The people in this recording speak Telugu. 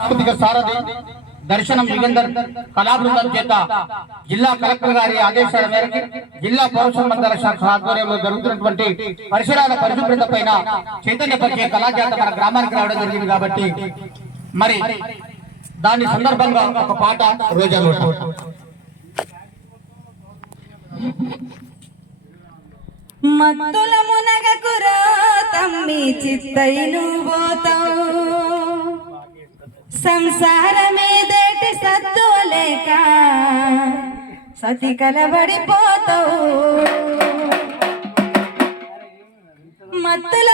సాంస్కృతిక సారథి దర్శనం యుగంధర్ కళాబృందం చేత జిల్లా కలెక్టర్ గారి ఆదేశాల మేరకు జిల్లా పౌర సంబంధాల శాఖ ఆధ్వర్యంలో జరుగుతున్నటువంటి పరిసరాల పరిశుభ్రత పైన చైతన్యపరిచే కళాజాత మన గ్రామానికి రావడం జరిగింది కాబట్టి మరి దాని సందర్భంగా ఒక పాట రోజా మత్తుల మునగకురా తమ్మి చిత్తైలు పోతావు సంసారమేదేటి సత్తు లేక సతి కలబడిపోతావు మత్తుల